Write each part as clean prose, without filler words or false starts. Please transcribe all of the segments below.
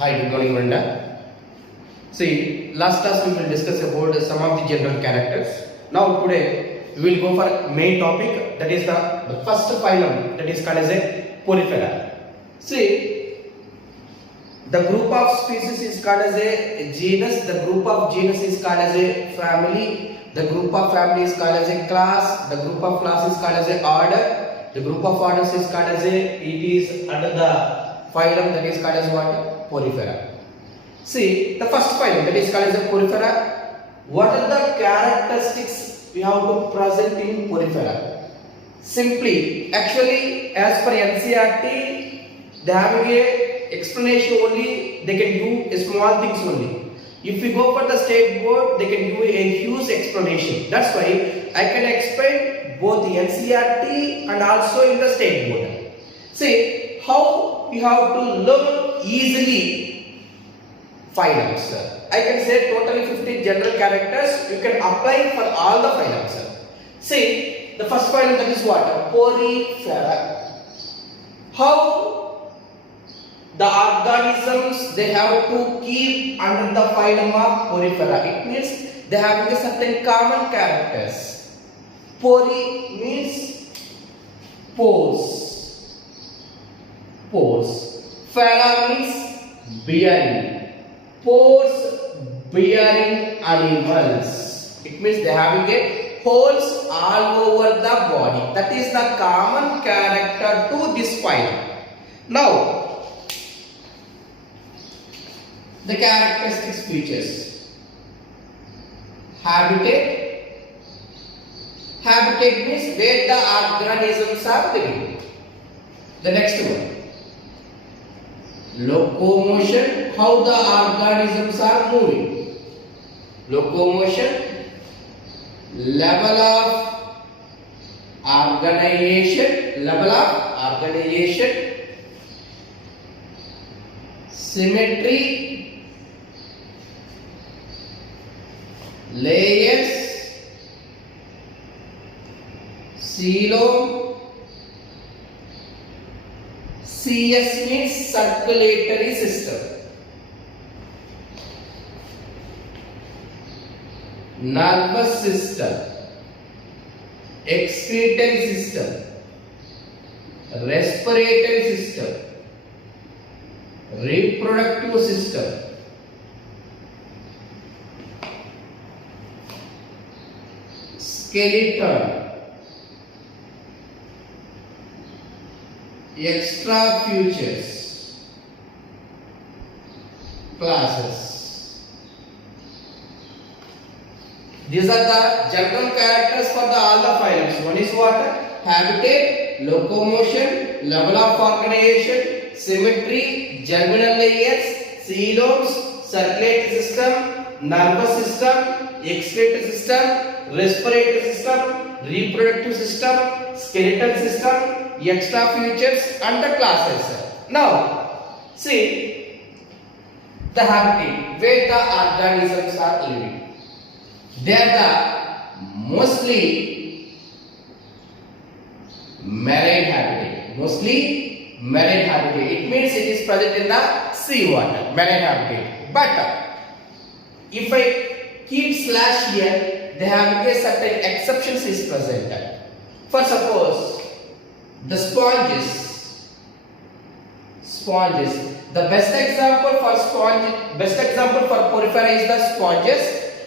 Hi, good morning, Brenda. See, last class we will discuss about some of the general characters. Now today we will go for main topic, that is the first phylum, that is called as a Porifera. See, the group of species is called as a genus, the group of genus is called as a family, the group of family is called as a class, the group of class is called as a order, the group of orders is called as a, it is under the phylum, that is called as what? Porifera. See, the first phylum, that is called as a Porifera. What are the characteristics we have to present in Porifera? Simply, actually, as per NCERT, they have a explanation only, they can do small things only. If we go for the state board, they can do a huge explanation. That's why I can explain both the NCERT and also in the state board. See, how we have to learn easily phylums. I can say totally 15 general characters you can apply for all the phylums. See, the first phylum, that is what? Porifera. How the organisms they have to keep under the phylum of Porifera. It means they have a certain common characters. Pori means pores. Pores. Fera means bearing. Pores bearing animals. It means they have a holes all over the body. That is the common character to this phylum. Now, the characteristics features. Habitat. Habitat means where the organisms are living. The next one. Locomotion, how the organisms are moving. Locomotion. Level of organization. Level of organization. Symmetry. Layers. Coelom. CS means circulatory system. Nervous system. Excretory system. Respiratory system. Reproductive system. Skeleton. Extra features. Classes. These are the general characters for all the phylums. One is what? Habitat, locomotion, level of organization, symmetry, germinal layers, coeloms, circulatory system, nervous system, excretory system, respiratory system, reproductive system, skeletal system, extra features and the classes. Now, see the habitat where the organisms are living. They are the mostly marine habitat. Mostly marine habitat. It means it is present in the sea water. Marine habitat. But if I keep slash here, they have a certain exceptions is present. For suppose the sponges. The best example for Porifera is the sponges.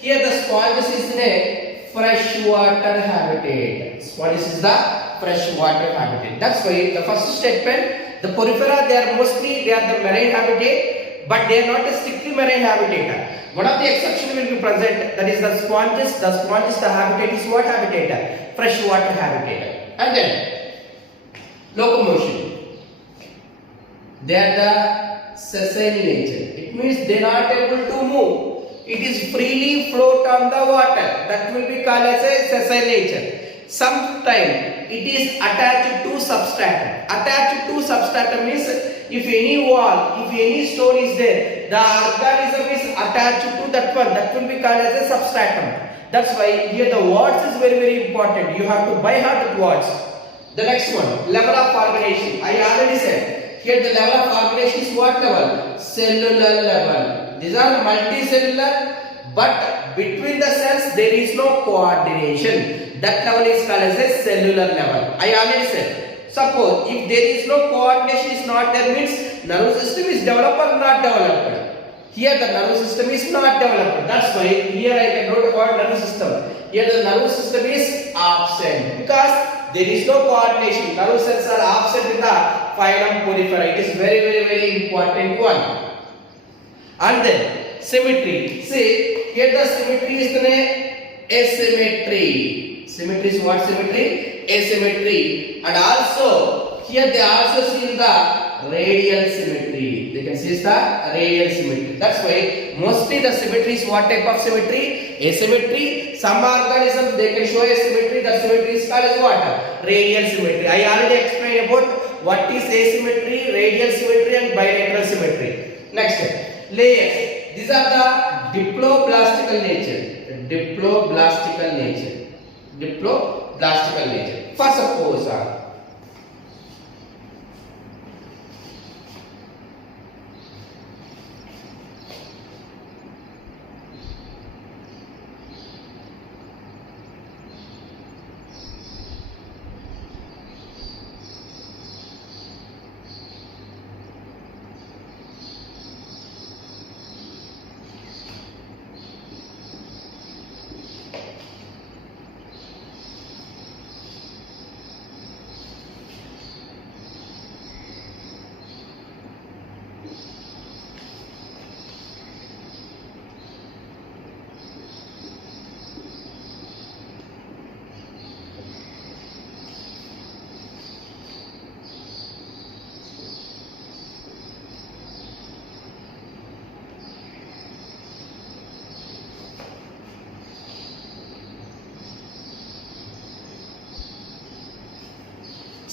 Here the sponges is in a freshwater habitat. Sponges is the freshwater habitat. That's why the first statement, the Porifera they are the marine habitat, but they are not a strictly marine habitat. One of the exceptions will be present, that is the sponges. The habitat is what habitat? Freshwater habitat. And then locomotion. They are the sessile nature. It means they are not able to move. It is freely float on the water. That will be called as a sessile nature. Sometimes it is attached to substratum. Attached to substratum means if any wall, if any stone is there, the organism is attached to that one. That will be called as a substratum. That's why here the words is very, very important. You have to by heart the words. The next one, level of organization. I already said Here the level of organization is what level? Cellular level. These are multicellular, but between the cells there is no coordination. That level is called as a cellular level. I already said. Suppose if there is no coordination is not there, means nervous system is developed or not developed. Here the nervous system is not developed. That's why here I can write about nervous system. Here the nervous system is absent because there is no coordination. Nerve cells are absent in the phylum Porifera. It is very important one. And then symmetry. See, here the symmetry is the asymmetry. Symmetry is what symmetry? Asymmetry. And also here they also see the radial symmetry. They can see the radial symmetry. That's why mostly the symmetry is what type of symmetry? Asymmetry. Some organisms they can show asymmetry. The symmetry is called as what? Radial symmetry. I already explained about what is asymmetry, radial symmetry and bilateral symmetry. Next, layers. These are the diploblastical nature. Diploblastical nature. Diploblastical nature. First suppose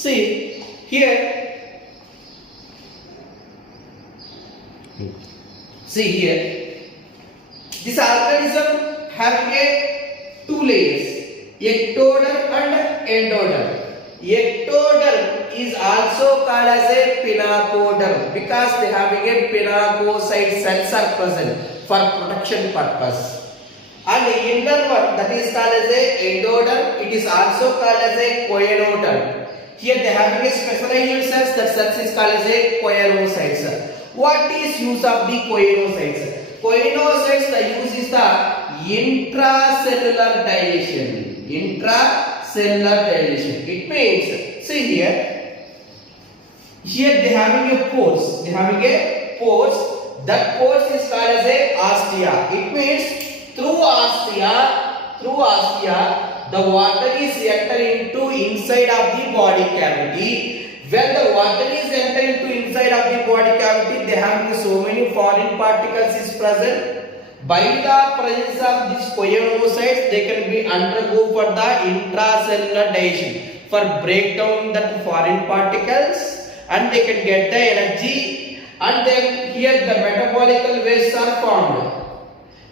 see here. See here. This organism having a two layers, ectoderm and endoderm. Ectoderm is also called as a pinacoderm because they having a pinacocyte cells are present for protection purpose. And the inner one that is called as a endoderm, it is also called as a coenoderm. Here they having a specialized cells, that cells is called as a coenocytes. What is use of the coenocytes? Coenocytes, the use is the intracellular dilation. Intracellular dilation. It means, see here they having a pores. They having a pores. That pores is called as a ostia. It means through ostia, the water is enter into inside of the body cavity. When the water is enter into inside of the body cavity, they have so many foreign particles is present. By the presence of these coenocytes, they can be undergo for the intracellular digestion for breakdown that foreign particles, and they can get the energy. And then here the metabolical wastes are formed.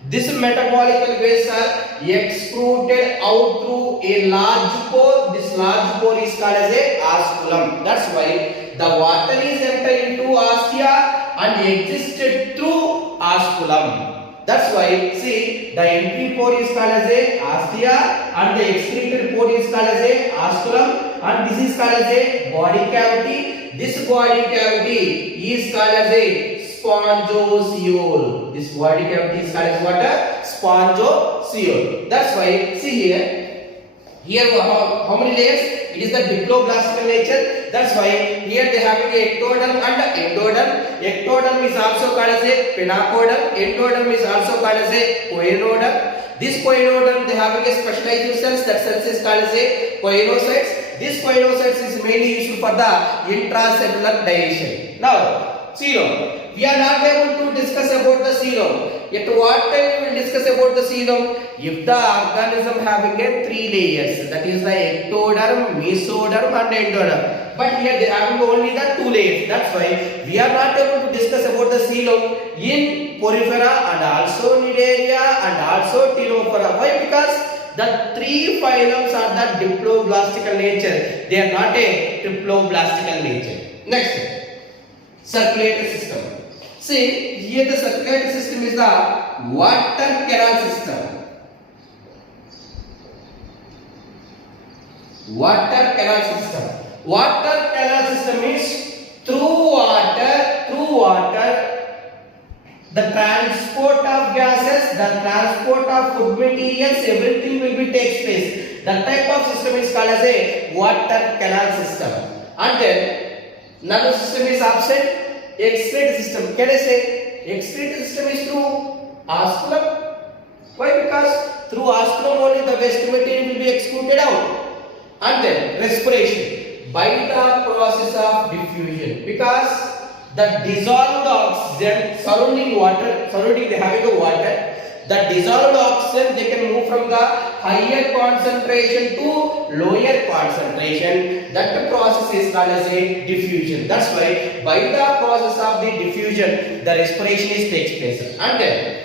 This metabolical waste are extruded out through a large pore. This large pore is called as a osculum. That's why the water is entered into ostia and existed through osculum. That's why see the entry pore is called as a ostia and the excreted pore is called as a osculum, and this is called as a body cavity. This body cavity is called as a spongoceole. This body cavity is called as what? Spongoceole. That's why see here how many layers? It is the diploblastical nature. That's why here they having a ectoderm and endoderm. Ectoderm is also called as a pinacoderm. Endoderm is also called as a coenoderm. This coenoderm they having a specialized cells. That cells is called as a coenocytes. This coenocytes is mainly used for the intracellular digestion. Now coelom. We are not able to discuss about the coelom. At what time we will discuss about the coelom? If the organism having a three layers, that is the ectoderm, mesoderm and endoderm. But here they having only the two layers. That's why we are not able to discuss about the coelom in Porifera and also Cnidaria and also Ctenophora. Why? Because the three phylums are the diploblastical nature. They are not a triploblastical nature. Next. circulatory system. See, here the circulatory system is the water canal system. Water canal system. Water canal system is through water, the transport of gases, the transport of food materials, everything will be takes place. The type of system is called as a water canal system. And then nervous system is absent. Excretory system. Can I say excretory system is through osculum? Why? Because through osculum only the waste material will be excreted out. And then respiration by the process of diffusion, because the dissolved oxygen surrounding the having the water, the dissolved oxygen they can move from the higher concentration to lower concentration. That process is called as a diffusion. That's why by the process of the diffusion the respiration is takes place. And then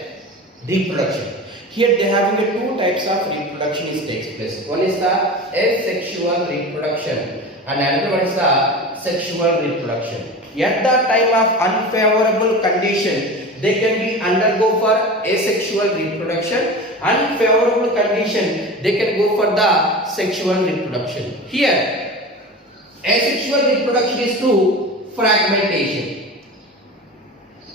reproduction. Here they having a two types of reproduction is takes place. One is the asexual reproduction and another one is the sexual reproduction. At the time of unfavorable condition, they can be undergo for asexual reproduction. Unfavorable condition, they can go for the sexual reproduction. Here, asexual reproduction is through fragmentation.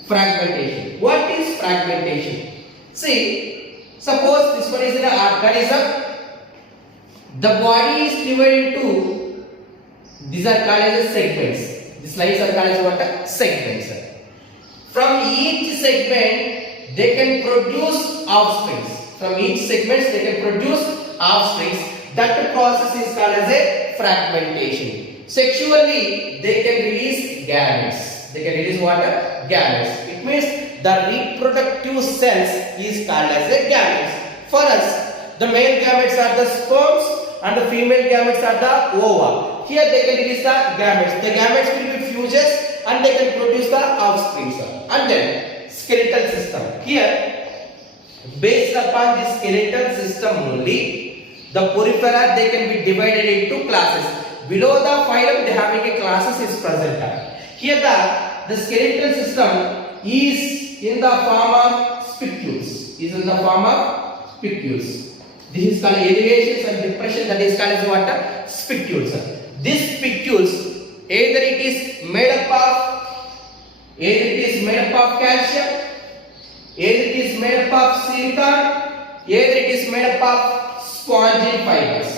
Fragmentation. What is fragmentation? See, suppose this one is an organism. The body is divided into, these are called as segments. These lines are called as what? Segments. From each segment, they can produce offsprings. From each segment, they can produce offsprings. That process is called as a fragmentation. Sexually, they can release gametes. They can release what? Gametes. It means the reproductive cells is called as a gametes. For us, the male gametes are the sperms and the female gametes are the ova. Here they can release the gametes. The gametes will be fuses and they can produce the offsprings. And then skeletal system. Here, based upon the skeletal system only, the porifera they can be divided into classes. Below the phylum they having a classes is present. Here the skeletal system is in the form of spicules. Is in the form of spicules. This is called elevations and depression. That is called as what? Spicules. These spicules, either it is made up of calcium, either it is made up of silicon, either it is made up of spongin fibers.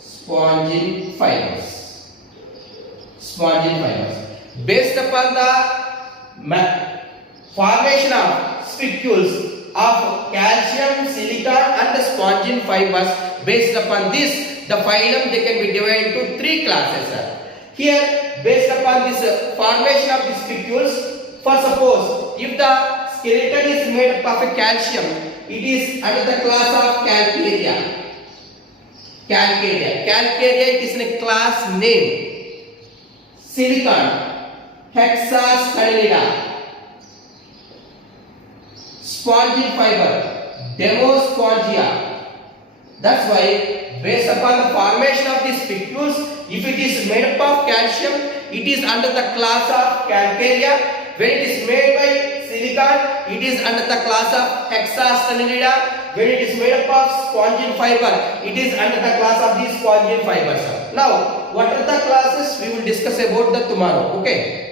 Spongin fibers. Based upon the formation of spicules of calcium, silicon and the spongin fibers, based upon this the phylum they can be divided into three classes. Here, based upon this formation of these spicules, for suppose if the skeleton is made up of a calcium, it is under the class of calcarea. Calcarea it is in a class name. Silicon, hexastanida. Spongin fiber, demospongia. That's why, based upon the formation of these spicules, if it is made up of calcium, it is under the class of calcarea. When it is made by silicon, it is under the class of hexastanida. When it is made up of spongin fiber, it is under the class of these spongin fibers. Now, what are the classes? We will discuss about that tomorrow. Okay.